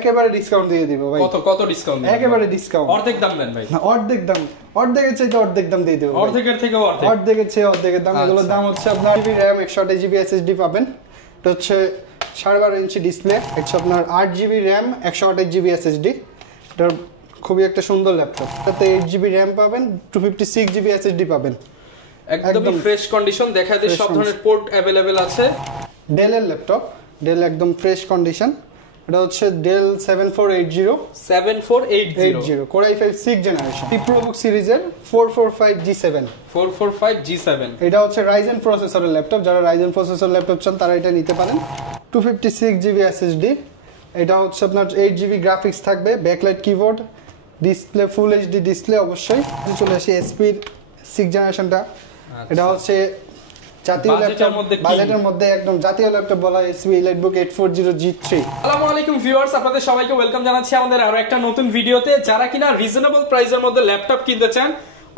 একেবারে ডিসকাউন্ট দিয়ে দিব ভাই। কত ডিসকাউন্ট? একেবারে ডিসকাউন্ট, অর্ধেক দাম দেন ভাই। না অর্ধেক দাম, অর্ধেকের চাইতে অর্ধেক দাম দিয়ে দেব। অর্ধেকের থেকে অর্ধেক, অর্ধেকের চেয়ে অর্ধেকের দাম। এগুলোর দাম হচ্ছে আপনার জিবি র‍্যাম 128 জিবি এসএসডি পাবেন। এটা হচ্ছে 12.5 ইঞ্চি ডিসপ্লে, হচ্ছে আপনার 8 জিবি র‍্যাম 128 জিবি এসএসডি। এটা খুবই একটা সুন্দর ল্যাপটপ। এটাতে 8 জিবি র‍্যাম পাবেন, 256 জিবি এসএসডি পাবেন। একদম ফ্রেশ কন্ডিশন। দেখা যায় সব ধরনের পোর্ট अवेलेबल আছে। ডেল এর ল্যাপটপ, ডেল একদম ফ্রেশ কন্ডিশন। এটা হচ্ছে del 7480 Core i5 6th generation ProBook সিরিজের 445G7। এটা হচ্ছে Ryzen প্রসেসরের ল্যাপটপ। যারা Ryzen প্রসেসর ল্যাপটপ চান তারা এটা নিতে পারেন। 256 জিবি এসএসডি। এটা হচ্ছে আপনার 8 জিবি গ্রাফিক্স থাকবে, backlight keyboard, display full HD display অবশ্যই। চলে আসি SP 6th জেনারেশনটা। এটা হচ্ছে জাতীয় ল্যাপটপ, বাজেটের মধ্যে একদম জাতীয় ল্যাপটপ বলা হয় SP EliteBook 840G3। আসসালামু আলাইকুম ভিউয়ার্স, আপনাদের সবাইকে ওয়েলকাম জানাচ্ছি আমাদের আরো একটা নতুন ভিডিওতে। যারা কিনা রিজনেবল প্রাইসের মধ্যে ল্যাপটপ কিনতে চান,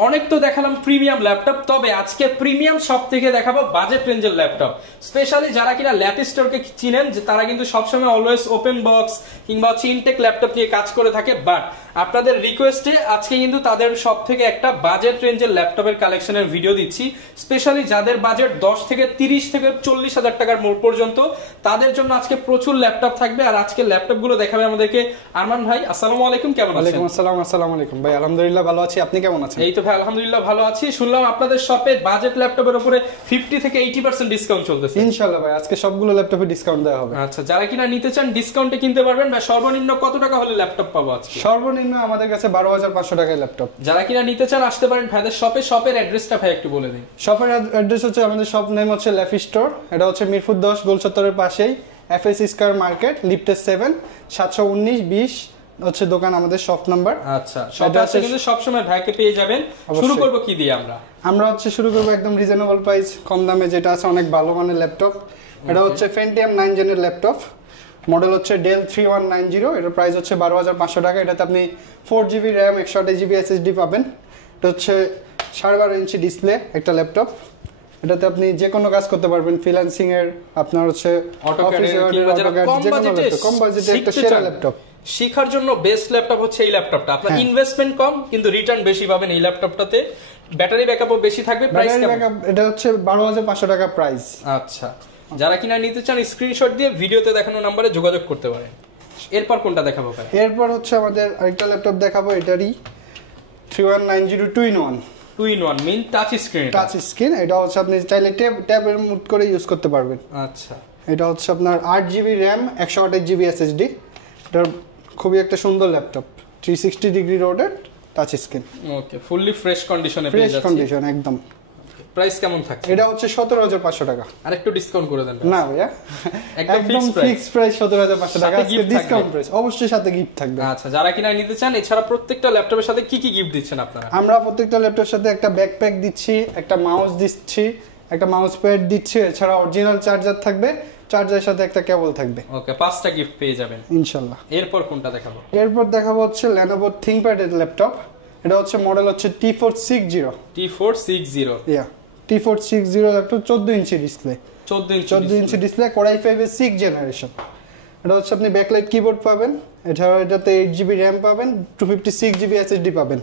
অনেক তো দেখালাম প্রিমিয়াম ল্যাপটপ, তবে আজকে প্রিমিয়াম সব থেকে দেখাবো বাজেট রেঞ্জের ল্যাপটপ। স্পেশালি যারা কিনা ল্যাটিস্টোরকে চিনেন, যে তারা কিন্তু সবসময় অলওয়েজ ওপেন বক্স কিংবা হচ্ছে ইনটেক ল্যাপটপ নিয়ে কাজ করে থাকে। বাট আপনাদের রিকোয়েস্টে আজকে কিন্তু তাদের সব থেকে একটা বাজেট রেঞ্জের ল্যাপটপের কালেকশনের ভিডিও দিচ্ছি। স্পেশালি যাদের বাজেট 10 থেকে 30 থেকে 40 হাজার টাকার মোড় পর্যন্ত, তাদের জন্য আজকে প্রচুর ল্যাপটপ থাকবে। আর আজকে ল্যাপটপগুলো দেখাবে আমাদেরকে আরমান ভাই। আসসালামু আলাইকুম, কেমন আছেন? ওয়ালাইকুম আসসালাম। আসসালামু আলাইকুম ভাই, আলহামদুলিল্লাহ ভালো আছি, আপনি কেমন আছেন? এই তো ভাই আলহামদুলিল্লাহ ভালো আছি। শুনলাম আপনাদের শপে বাজেট ল্যাপটপের উপরে 50 থেকে 80% ডিসকাউন্ট চলতেছে। ইনশাআল্লাহ ভাই, আজকে সবগুলো ল্যাপটপে ডিসকাউন্ট দেওয়া হবে। আচ্ছা, যারা কিনা নিতে চান ডিসকাউন্টে কিনতে পারবেন। ভাই সর্বনিম্ন কত টাকা হলে ল্যাপটপ পাবো আজকে? সর্বনিম্ন আমাদের কাছে 12,500 টাকায় ল্যাপটপ। যারা কিনা নিতে চান আসতে পারেন ভাইদের শপে। শপের অ্যাড্রেসটা ভাই একটু বলে দিন। শপের অ্যাড্রেস হচ্ছে, আমাদের শপ নেম হচ্ছে ল্যাফি স্টোর। এটা হচ্ছে মিরপুর 10 গোলচত্বরের পাশেই FS স্কয়ার মার্কেট, লিফটের 7, 719-20 হচ্ছে দোকান, আমাদের শপ নাম্বার। আচ্ছা, শপে আসলে কিন্তু সব সময় ভাইকে পেয়ে যাবেন। শুরু করব কি দিয়ে? আমরা হচ্ছে শুরু করব একদম রিজনেবল প্রাইস, কম দামে যেটা আছে, অনেক ভালো মানের ল্যাপটপ। এটা হচ্ছে Pentium 9 জেনের ল্যাপটপ, মডেল হচ্ছে Dell 3190। এটার প্রাইস হচ্ছে 12,500 টাকা। এটাতে আপনি 4 জিবি র্যাম 128 জিবি এসএসডি পাবেন। এটা হচ্ছে 12.5 ইঞ্চি ডিসপ্লে একটা ল্যাপটপ। এটাতে আপনি যে কোনো কাজ করতে পারবেন, ফ্রিল্যান্সিং এর, আপনার হচ্ছে কম বাজেটে একটা সেরা ল্যাপটপ। শিখার জন্য বেস্ট ল্যাপটপ হচ্ছে এই ল্যাপটপটা। আপনার ইনভেস্টমেন্ট কম কিন্তু রিটার্ন বেশি পাবেন এই ল্যাপটপটাতে। ব্যাটারি ব্যাকআপও বেশি থাকবে। প্রাইস কেমন? এটা হচ্ছে 12,500 টাকা প্রাইস। আচ্ছা, যারা কিনা নিতে চান স্ক্রিনশট দিয়ে ভিডিওতে দেখানো নম্বরে যোগাযোগ করতে পারেন। এরপর কোনটা দেখাবো ভাই? এরপর হচ্ছে আমাদের আরেকটা ল্যাপটপ দেখাবো, এটারই 3190 2-in-1 মিন টাচ স্ক্রিন। Touch screen. এটা হচ্ছে আপনি চাইলে ট্যাবের মুড করে ইউজ করতে পারবেন। আচ্ছা, এটা হচ্ছে আপনার 8 জিবি র্যাম 128 জিবি এসএসডি। এটা খুবই একটা সুন্দর laptop, 360 degree rotate touch screen. Okay, fully fresh কন্ডিশনে পেয়ে যাচ্ছি। ফ্রেশ কন্ডিশন একদম। প্রাইস কেমন থাকছে? এটা হচ্ছে 17,500 টাকা। আর একটু ডিসকাউন্ট করে দেন না ভাইয়া, একদম ফিক্স প্রাইস 17,500 টাকা। আজকে ডিসকাউন্ট প্রাইস, অবশ্যই সাথে গিফট থাকবে। আচ্ছা, যারা কিনা নিতে চান, এছাড়া প্রত্যেকটা ল্যাপটপের সাথে কি কি গিফট দিচ্ছেন আপনারা? আমরা প্রত্যেকটা ল্যাপটপের সাথে একটা ব্যাকপ্যাক দিচ্ছি, একটা মাউস দিচ্ছি, একটা মাউস প্যাড দিচ্ছি, এছাড়া অরিজিনাল চার্জার থাকবে, চার্জারের সাথে একটা কেবল থাকবে। ওকে, 5টা গিফট পেয়ে যাবেন ইনশাআল্লাহ। এরপর কোনটা দেখাবো? এরপর দেখাবো হচ্ছে Lenovo ThinkPad এর ল্যাপটপ। এটা হচ্ছে মডেল হচ্ছে T460। ইয়া, T460 laptop, 14 inch display. 14 inch display, Core i5 এর 6th জেনারেশন। এটা হচ্ছে আপনি ব্যাকলাইট কিবোর্ড পাবেন, এছাড়া এটাতে 8 জিবি র্যাম পাবেন, 256 জিবি এসএসডি পাবেন।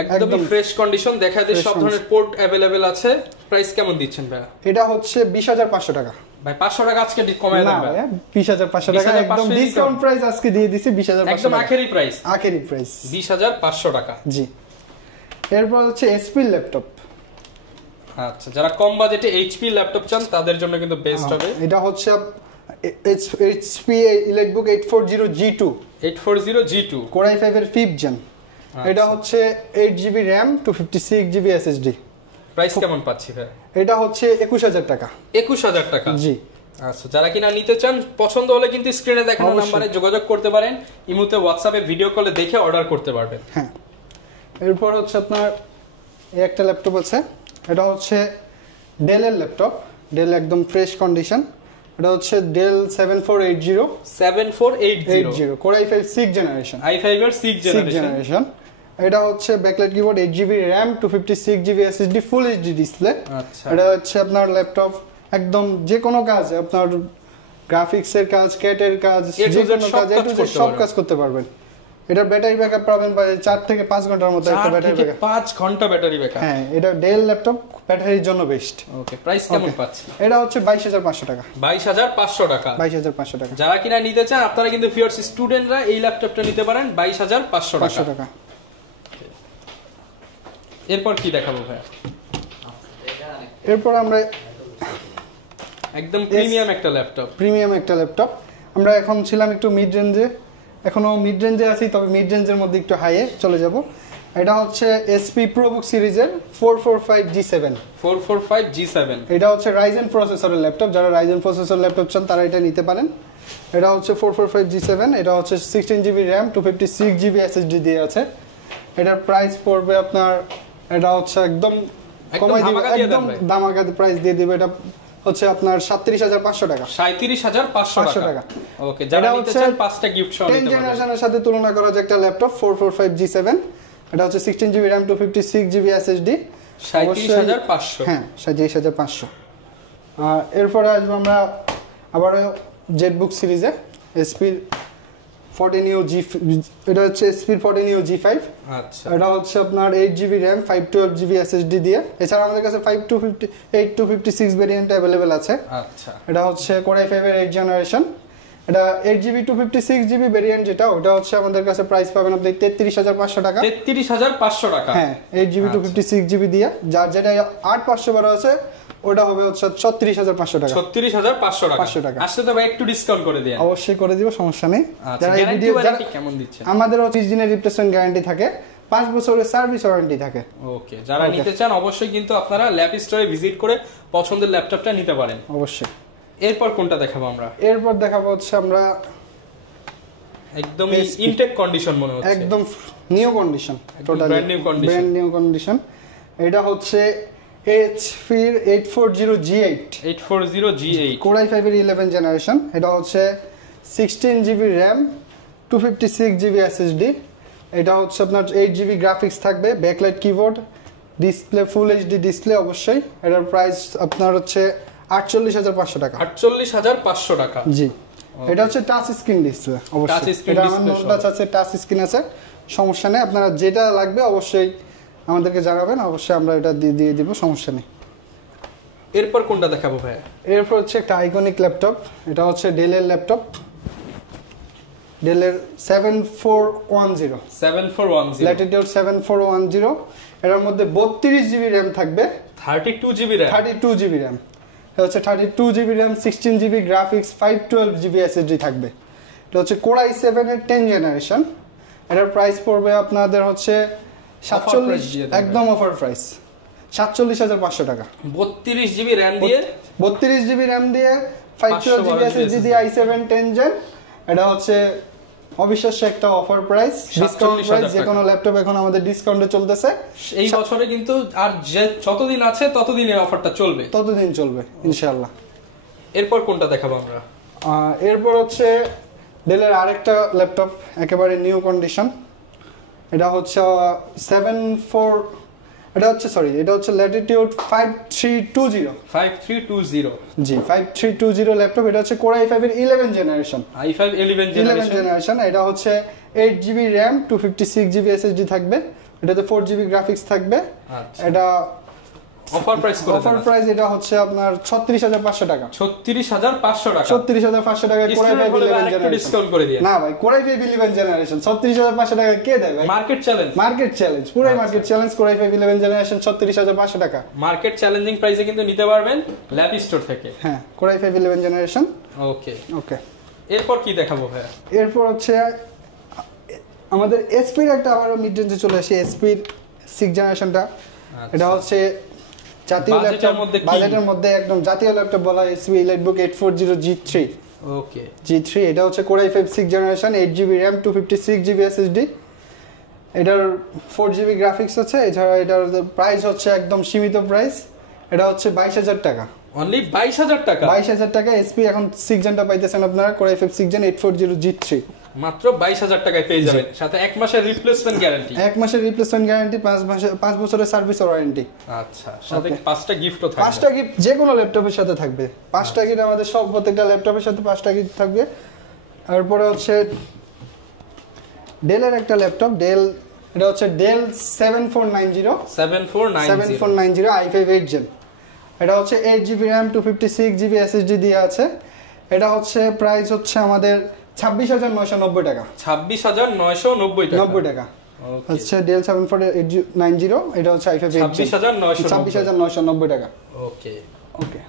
একদম ফ্রেশ কন্ডিশন। দেখা যায় সব ধরনের পোর্ট अवेलेबल আছে। প্রাইস কেমন দিচ্ছেন ভাই? এটা হচ্ছে 20,500 টাকা। ভাই 500 টাকা আজকে কমায় দেন ভাই। 20,500 টাকা একদম ডিসকাউন্ট প্রাইস আজকে দিয়ে দিছি। 20,500 একদম আখেরি প্রাইস। 20,500 টাকা। জি। এরপর হচ্ছে HP ল্যাপটপ। আচ্ছা, যারা কম বাজেটে HP ল্যাপটপ চান তাদের জন্য কিন্তু বেস্ট হবে। এটা হচ্ছে HP EliteBook 840G2 Core i5 এর 5th জেন। এটা হচ্ছে 8 GB RAM 256 GB SSD. Price কেমন পাচ্ছি ভাই? এটা হচ্ছে 21,000 টাকা। 21,000 টাকা, জি। আচ্ছা, যারা কিনা নিতে চান, পছন্দ হলে কিন্তু স্ক্রিনে দেখানো নম্বরে যোগাযোগ করতে পারেন। ইমোতে, হোয়াটসঅ্যাপে ভিডিও কলে দেখে অর্ডার করতে পারবেন। হ্যাঁ। এরপর হচ্ছে আপনার এই একটা ল্যাপটপ আছে, এটা হচ্ছে ডেল এর ল্যাপটপ, ডেল একদম ফ্রেশ কন্ডিশন। এটা হচ্ছে Dell 7480 Core i5 6th generation. i5 এর 6th জেনারেশন। এটা হচ্ছে backlight keyboard, 8 GB RAM 256 GB SSD, full HD display. আচ্ছা, এটা হচ্ছে আপনার ল্যাপটপ একদম যে কোনো কাজ, আপনার গ্রাফিক্সের কাজ, ক্যাটের কাজ, A to Z যে কোনো সব কাজ, কাজ করতে সব পারবেন। কাজ করতে পারবেন। এটার ব্যাটারি ব্যাকআপ পাবেন প্রায় 4 থেকে 5 ঘন্টার মতো একটা 4 ব্যাটারি থেকে ব্যাকআপ। 5 ঘন্টা ব্যাটারি ব্যাকআপ। হ্যাঁ, এটা ডেল ল্যাপটপ, ব্যাটারির জন্য বেস্ট। ওকে, প্রাইস কেমন পাচ্ছি? এটা হচ্ছে 22,500 টাকা। 22,500 টাকা। 22,500 টাকা। যারা কিনা নিতে চান আপনারা কিন্তু ভিউয়ার্স স্টুডেন্টরা এই ল্যাপটপটা নিতে পারেন 22,500 টাকা। এরপর কি দেখাবো ভাই? এরপর আমরা একদম প্রিমিয়াম একটা ল্যাপটপ। আমরা এখন ছিলাম একটু মিড রেঞ্জে, এখনো মিড রেঞ্জে আছি, তবে মিড রেঞ্জের মধ্যে একটু হাইয়ে চলে যাব। এটা হচ্ছে এসপি প্রোবুক সিরিজের 445G7। 445G7 এটা হচ্ছে রাইজেন প্রসেসরের ল্যাপটপ। যারা রাইজেন প্রসেসর ল্যাপটপ চান তারা এটা নিতে পারেন। এটা হচ্ছে 445G7। এটা হচ্ছে 16GB RAM, 256GB SSD দিয়ে আছে। এটার প্রাইস পড়বে আপনার, এটা হচ্ছে একদম কমাই দিবে, একদম ধামাকা প্রাইস দিয়ে দিবে। এটা হচ্ছে আপনার 37,500 টাকা। 37,500 টাকা। ওকে, যারা নিতে চান 5টা গিফট সহ নিতে পারবেন। 10 জেনারেশনের সাথে তুলনা করা যায় একটা ল্যাপটপ 445G7। এটা হচ্ছে 16GB RAM, 256GB SSD। 37,500। হ্যাঁ, 37,500। আর এরপরে আসবো আমরা আবার জেটবুক সিরিজে এসপির 14U G, এটা হচ্ছে এসপির 14U G5। আচ্ছা, এটা হচ্ছে আপনার 8GB RAM, 512GB SSD দিয়ে। এছাড়া আমাদের কাছে 8 ভেরিয়েন্ট অ্যাভেলেবেল আছে। আচ্ছা, এটা হচ্ছে Core i5 এর 8 জেনারেশন। এটা 8GB 256GB ভেরিয়েন্ট, যেটা ওটা হচ্ছে আমাদের কাছে প্রাইস পাবেন আপনি 33,500 টাকা। 33,500 টাকা। হ্যাঁ, 8GB 256GB দিয়ে। যার যেটা 8512 আছে ওটা হবে হচ্ছে 36,500 টাকা। 36,500 টাকা। আসলে তো ভাই একটু ডিসকাউন্ট করে দেন। অবশ্যই করে দিব, সমস্যা নেই। যারা এই ভিডিও কেমন দিচ্ছে? আমাদের 30 দিনের রিপ্লেসমেন্ট গ্যারান্টি থাকে, 5 বছরের সার্ভিস ওয়ারেন্টি থাকে। ওকে, যারা নিতে চান অবশ্যই কিন্তু আপনারা ল্যাপ স্টোরে ভিজিট করে পছন্দের ল্যাপটপটা নিতে পারেন। অবশ্যই। এরপর কোনটা দেখাবো আমরা? এরপর দেখাবো হচ্ছে আমরা একদম ইনটেক কন্ডিশন মনে হচ্ছে, একদম new condition, totally brand new condition. এটা হচ্ছে HP-র 840G8। 840G8 Core i5 এর 11 জেনারেশন। এটা হচ্ছে 16GB RAM, 256GB SSD। এটা হচ্ছে আপনার 8GB গ্রাফিক্স থাকবে, backlight keyboard, display full HD display অবশ্যই। এটার প্রাইস আপনার হচ্ছে 48,500 টাকা। 48,500 টাকা। জি, এটা হচ্ছে টাচ স্ক্রিন ডিসপ্লে অবশ্যই। এটা আমার নোট টাচ আছে, টাচ স্ক্রিন আছে, সমস্যা নেই। আপনারা যেটা লাগবে অবশ্যই আমাদেরকে জানাবেন, অবশ্যই আমরা এটা দিয়ে দিব, সমস্যা নেই। এরপর কোনটা দেখাবো ভাই? এরপর হচ্ছে একটা আইকনিক ল্যাপটপ। এটা হচ্ছে ডেলের ল্যাপটপ, ডেলের 7410 ল্যাটিটিউড 7410। এর মধ্যে 32GB RAM থাকবে, 32GB RAM। 32GB RAM। এটা হচ্ছে 32GB RAM, 16GB graphics, 512GB SSD থাকবে। এটা হচ্ছে Core i7 এর 10 জেনারেশন। এটার প্রাইস পড়বে আপনাদের হচ্ছে 47, একদম অফার প্রাইস 47,500 টাকা। 32GB RAM দিয়ে, 32GB RAM দিয়ে, 512GB SSD দিয়ে i7 10 জেন। এটা হচ্ছে অবিশ্বাস্য একটা অফার প্রাইস, ডিসকাউন্ট প্রাইস। যে কোনো ল্যাপটপ এখন আমাদের ডিসকাউন্টে চলতেছে এই বছরে, কিন্তু আর যে যতদিন আছে ততদিন এই অফারটা চলবে, ততদিন চলবে ইনশাআল্লাহ। এরপর কোনটা দেখাবো আমরা? এরপর হচ্ছে ডেলের আরেকটা ল্যাপটপ, একেবারে নিউ কন্ডিশন। এটা হচ্ছে এটা হচ্ছে ল্যাটিটিউড 5320। জি, 5320 ল্যাপটপ। এটা হচ্ছে Core i5 এর 11 জেনারেশন। i5 11 generation. এটা হচ্ছে 8GB RAM, 256GB SSD থাকবে। এটাতে 4GB গ্রাফিক্স থাকবে। এটা অফার প্রাইস করে অফার প্রাইস এটা হচ্ছে আপনার 36,500 টাকা। 36,500 টাকা। 36,500 টাকা Core i5 11 জেনারেশন। ডিসকাউন্ট করে দিন না ভাই, Core i5 11 জেনারেশন 36,500 টাকা কে দেয় ভাই? মার্কেট চ্যালেঞ্জ, পুরোই market challenge. Core i5 11 generation 36,500 টাকা মার্কেট চ্যালেঞ্জিং প্রাইসে কিন্তু নিতে পারবেন ল্যাপ স্টোর থেকে। হ্যাঁ, Core i5 11 জেনারেশন। ওকে। এরপর কি দেখাবো ভাই? এরপর হচ্ছে আমাদের এসপির একটা আবারও মিড রেঞ্জে চলে আসি, এসপির 6 জেনারেশনটা। এটা হচ্ছে জাতীয় ল্যাপটপ, বাজেটের মধ্যে একদম জাতীয় ল্যাপটপ বলা হয় এসপি এলাইটবুক 840G3। ওকে, G3। এটা হচ্ছে Core i5 6 generation, 8GB RAM, 256GB SSD। এটার 4GB গ্রাফিক্স আছে। এছাড়া এটার প্রাইস হচ্ছে একদম সীমিত প্রাইস, এটা হচ্ছে 22,000 টাকা। অনলি 22,000 টাকা। 22,000 টাকা এসপি এখন 6 জেনটা পাইতেছেন আপনারা, Core i5 6 জেন 840G3। মাত্র 22000 টাকায় পেয়ে যাবেন, সাথে 1 মাসের রিপ্লেসমেন্ট গ্যারান্টি। 1 মাসের রিপ্লেসমেন্ট গ্যারান্টি, 5 বছরের সার্ভিস ওয়ারেন্টি। আচ্ছা, সাথে 5টা গিফটও থাকবে। 5টা গিফট যে কোনো ল্যাপটপের সাথে থাকবে। 5টা গিফট আমাদের সব প্রত্যেকটা ল্যাপটপের সাথে 5টা গিফট থাকবে। তারপরে হচ্ছে ডেলের একটা ল্যাপটপ, ডেল, এটা হচ্ছে ডেল 7490 i5 8 Gen। এটা হচ্ছে 8GB RAM 256GB SSD দিয়ে আছে। এটা হচ্ছে প্রাইস হচ্ছে আমাদের 26990 টাকা। 26990 টাকা হচ্ছে ডেল 7490, এটা হচ্ছে i5 8 Gen 26990 টাকা। ওকে ওকে।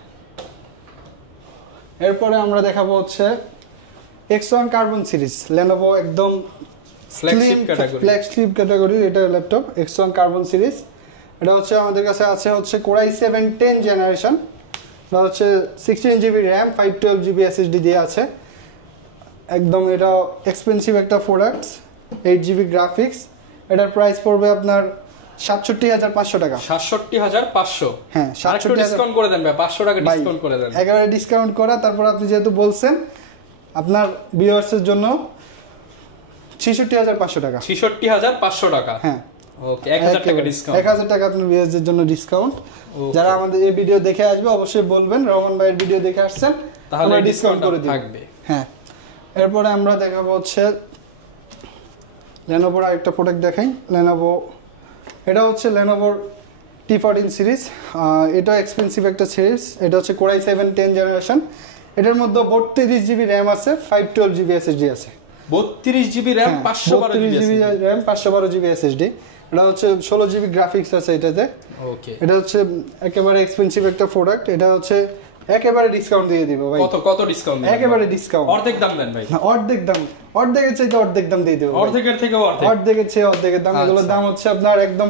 এরপরে আমরা দেখাবো হচ্ছে X1 কার্বন সিরিজ, Lenovo একদম ফ্ল্যাগশিপ ক্যাটাগরি এটা ল্যাপটপ X1 কার্বন সিরিজ। এটা হচ্ছে আমাদের কাছে আছে হচ্ছে Core i7 10 জেনারেশন, এটা হচ্ছে 16GB RAM 512GB SSD দিয়ে আছে। একদম এটা এক্সপেন্সিভ একটা প্রোডাক্ট, 8GB গ্রাফিক্স। এটার প্রাইস পড়বে আপনার 67500 টাকা। 67500? হ্যাঁ, 67000 ডিসকাউন্ট করে দেন ভাই, 500 টাকা ডিসকাউন্ট করে দেন। একেবারে ডিসকাউন্ট করা। তারপর আপনি যেহেতু বলছেন, আপনার ভিউয়ার্সের জন্য 66500 টাকা। 66500 টাকা, হ্যাঁ। ওকে, 1000 টাকা ডিসকাউন্ট। 1000 টাকা আপনার ভিউয়ার্সদের জন্য ডিসকাউন্ট। যারা আমাদের এই ভিডিও দেখে আসবে অবশ্যই বলবেন রহমান ভাইয়ের ভিডিও দেখে আসছেন, তাহলে ডিসকাউন্ট করে থাকবে। হ্যাঁ। এরপরে আমরা দেখাবো হচ্ছে Lenovoর আরেকটা প্রোডাক্ট দেখাই। Lenovo, এটা হচ্ছে Lenovoর T14 সিরিজ। এটা এক্সপেন্সিভ একটা সিরিজ। এটা হচ্ছে Core i7 10 জেনারেশন। এটার মধ্যে 32GB RAM আছে, 512GB SSD আছে। 32GB RAM 512GB RAM 512GB SSD। এটা হচ্ছে 16GB গ্রাফিক্স আছে এটাতে। ওকে, এটা হচ্ছে একেবারে এক্সপেন্সিভ একটা প্রোডাক্ট। এটা হচ্ছে একেবারে ডিসকাউন্ট দিয়ে দিব ভাই। কত ডিসকাউন্ট দিবেন? একেবারে ডিসকাউন্ট, অর্ধেক দাম দেন ভাই। অর্ধেক দাম, অর্ধেকের চাইতে অর্ধেক দাম দিয়ে দেব। অর্ধেকের থেকে অর্ধেক, অর্ধেকের চেয়ে অর্ধেকের দাম। এগুলোর দাম হচ্ছে আপনার একদম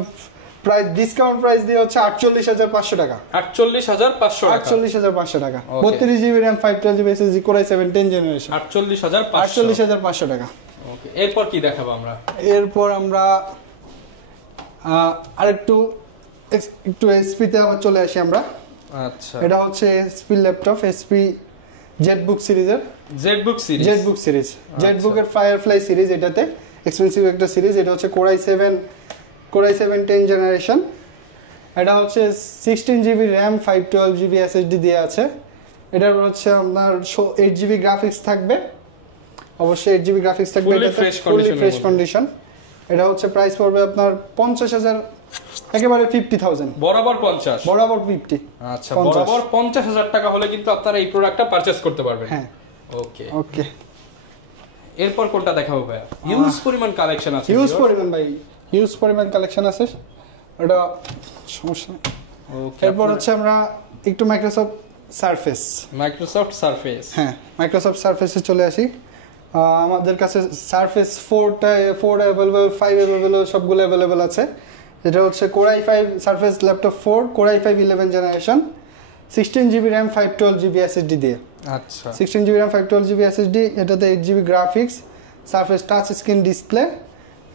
প্রাইস ডিসকাউন্ট প্রাইস দিয়ে হচ্ছে 48500 টাকা। 48500 টাকা। 48500 টাকা। 32GB RAM 512GB SSD Core i7 10 generation. 48500 টাকা। ওকে, এরপর কি দেখাবো আমরা? এরপর আমরা আরেকটু এসপি তে আবার চলে আসি আমরা। আচ্ছা, এটা হচ্ছে এসপি ল্যাপটপ, এসপি জেটবুক সিরিজের, জেটবুক সিরিজ, জেটবুকের ফায়ারফ্লাই সিরিজ। এটাতে এক্সপেন্সিভ একটা সিরিজ। এটা হচ্ছে Core i7 10 জেনারেশন। এটা হচ্ছে 16GB RAM 512GB SSD দিয়ে আছে। এটার হচ্ছে আপনার 8GB গ্রাফিক্স থাকবে, অবশ্যই 8GB গ্রাফিক্স থাকবে। Fully fresh condition. এটা হচ্ছে প্রাইস পড়বে আপনার 50000, একেবারে 50000 বরাবর 50, বরাবর 50। আচ্ছা, বরাবর 50000 টাকা হলে কিন্তু আপনারা এই প্রোডাক্টটা পারচেজ করতে পারবেন। হ্যাঁ, ওকে ওকে। এরপর কোনটা দেখাবো ভাই? হিউজ পরিমাণ কালেকশন আছে। হিউজ পরিমাণ কালেকশন আছে, এটা সমস্যা নেই। ওকে, এরপর হচ্ছে আমরা একটু মাইক্রোসফট সারফেস, হ্যাঁ, মাইক্রোসফট সারফেসে চলে আসি। আমাদের কাছে সারফেস 4 অ্যাভেলেবল, 5 অ্যাভেলেবল, সবগুলো অ্যাভেলেবল আছে। এটা হচ্ছে Core i5 surface laptop 4 Core i5 11 generation, 16GB RAM 512GB SSD দিয়ে। আচ্ছা, 16GB RAM 512GB SSD। এটাতে 8GB graphics, surface touch screen display.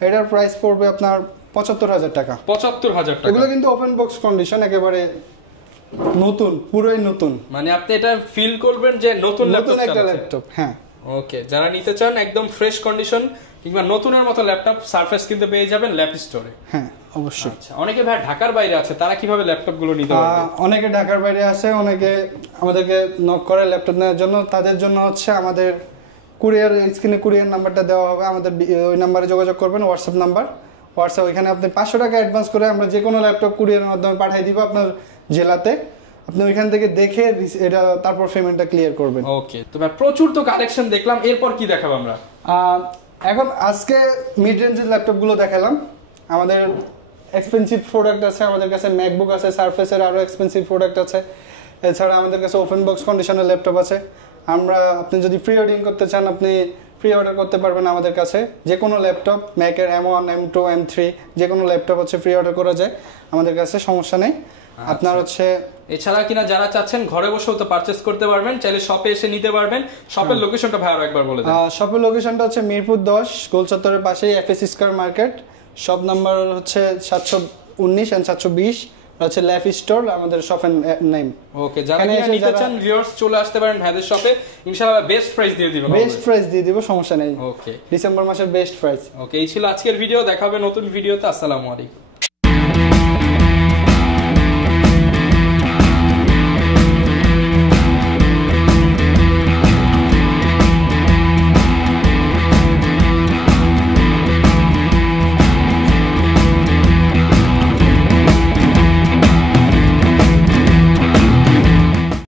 এটার প্রাইস পড়বে আপনার 75000 টাকা। 75000 টাকা। এগুলো কিন্তু ওপেন বক্স কন্ডিশন, একেবারে নতুন, পুরোই নতুন। মানে আপনি এটা ফিল করবেন যে নতুন একটা ল্যাপটপ। হ্যাঁ, ওকে, যারা নিতে চান একদম ফ্রেশ কন্ডিশন কিংবা নতুনের মতো ল্যাপটপ সারফেস কিনতে পেয়ে যাবেন ল্যাপ স্টোরে। হ্যাঁ, অবশ্যই। আচ্ছা, অনেকে ভাই ঢাকার বাইরে আছে, তারা কিভাবে ল্যাপটপগুলো নিতে পারবে? অনেকে ঢাকার বাইরে আছে, অনেকে আমাদেরকে নক করে ল্যাপটপ নেওয়ার জন্য। তাদের জন্য হচ্ছে আমাদের কুরিয়ার, স্ক্রিনে কুরিয়ার নাম্বারটা দেওয়া হবে, আমাদের ওই নাম্বারে যোগাযোগ করবেন, হোয়াটসঅ্যাপ নাম্বার। হোয়াটসঅ্যাপ, ওইখানে আপনি 500 টাকা অ্যাডভান্স করে আমরা যে কোনো ল্যাপটপ কুরিয়ারের মাধ্যমে পাঠিয়ে দিব আপনার জেলাতে। আপনি ওইখান থেকে দেখে এটা তারপর পেমেন্টটা ক্লিয়ার করবেন। ওকে, তো ভাই প্রচুর তো কালেকশন দেখলাম, এরপর কি দেখাবো আমরা? এখন আজকে মিড রেঞ্জের ল্যাপটপগুলো দেখালাম। আমাদের এক্সপেন্সিভ প্রোডাক্ট আছে, আমাদের কাছে ম্যাকবুক আছে, সারফেসের আরও এক্সপেন্সিভ প্রোডাক্ট আছে। এছাড়া আমাদের কাছে ওপেন বক্স কন্ডিশনের ল্যাপটপ আছে। আপনি যদি প্রি অর্ডারিং করতে চান, আপনি প্রি অর্ডার করতে পারবেন আমাদের কাছে। যে কোনো ল্যাপটপ, ম্যাকের M1, M2, M3 যে কোনো ল্যাপটপ হচ্ছে প্রি অর্ডার করা যায় আমাদের কাছে, সমস্যা নেই। আপনার হচ্ছে এছাড়া কিনা যারা চাচ্ছেন ঘরে বসেও তো পারচেজ করতে পারবেন, চাইলে শপে এসে নিতে পারবেন। শপের লোকেশনটা ভাই আরো একবার বলে দেন। শপের লোকেশনটা হচ্ছে মিরপুর 10 গোলচত্বরের পাশেই FS square market. Shop number হচ্ছে 719 and 720, হচ্ছে ল্যাফ স্টোর আমাদের শপের নেম। ওকে, যারা নিতে চান ভিউয়ার্স চলে আসতে পারেন ভাইদের শপে, ইনশাআল্লাহ বেস্ট প্রাইস দিয়ে দিবেন। বেস্ট প্রাইস দিয়ে দিব, সমস্যা নেই। ওকে, ডিসেম্বর মাসের বেস্ট প্রাইস। ওকে, এই ছিল আজকের ভিডিও, দেখা হবে নতুন ভিডিওতে। আসসালামু আলাইকুম।